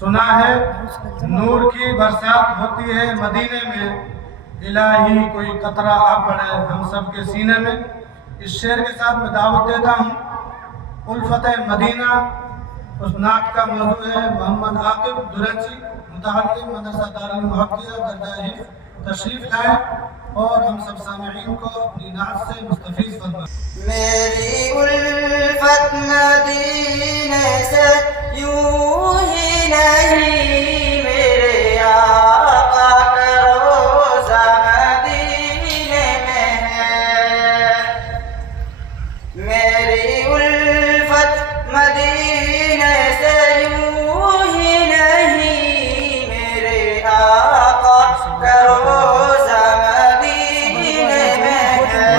سنا ہے نور کی برسات ہوتی ہے مدینے میں، الہی کوئی قطرہ آ پڑے ہم سب کے سینے میں۔ اس شعر کے ساتھ میں دعوت دیتا ہوں الفت مدینہ۔ اس نعت کا موضوع ہے محمد عاقب درنچی، متعلم مدرسہ دارالمحمدیہ درجہ حفظ، تشریف لائے اور ہم سب سامعین کو اپنی نعت سے مستفیض فرمائیں۔ میری الفت مدینے سے یوں ہی نہیں، میرے آقا کا روضہ مدینے میں ہے۔ میری الفت مدینے سے یوں ہی نہیں، میرے آقا کا روضہ مدینے میں ہے۔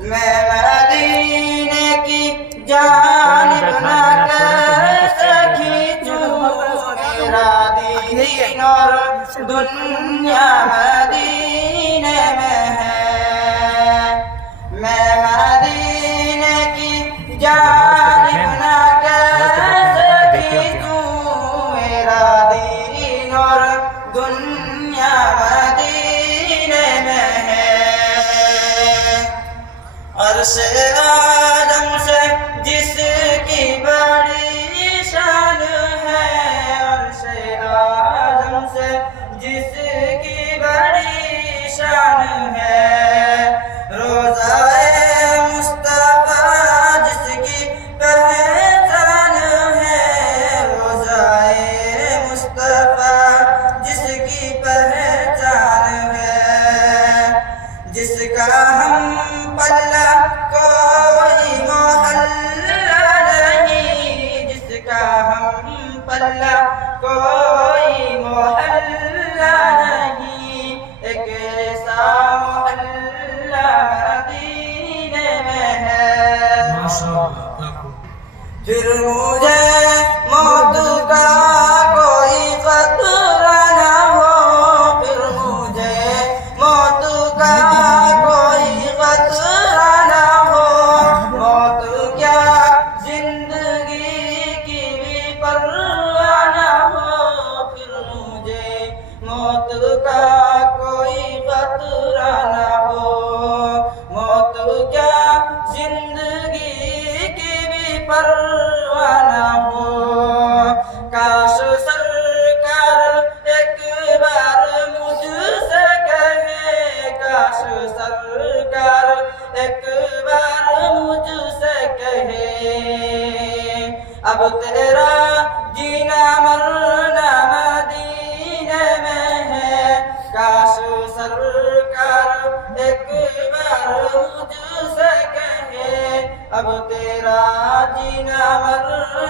میں مدینے کی جانب نہ کیسے کھینچوں، میرا دین اور دنیا مدینے میں ہے۔ میں مدینے کی جانب نہ کیسے کھینچوں، میرا دین اور دنیا مدینے میں ہے۔ عرش آدم سے جس کی بڑی شان ہے، عرش آدم سے جس کی بڑی شان ہے، روضہ مصطفیٰ جس کی پہچان ہے، روضہ مصطفیٰ جس کی پہچان ہے، جس کا ہم پلہ کوئی محلہ نہیں، جس کا ہم پلہ کوئی محلہ نہیں، ایک ایسا محلہ مدینے میں ہے۔ پھر مجھے موت کا کوئی خطرہ نہ ہو، پھر مجھے موت کا کوئی خطرہ نہ ہو، موت کیا زندگی کی بھی پرواہ نہ ہو، پھر مجھے موت کا کوئی خطرہ نہ ہو، موت کیا زندگی کی بھی پرواہ نہ ہو۔ کاش سرکار ایک بار مجھ سے کہے، کاش سرکار ایک بار مجھ سے کہے، اب تیرا جینا مرنا مدینے میں ہے۔ کاش سرکار ایک بار مجھ سے کہے، اب تیرا جینا مرنا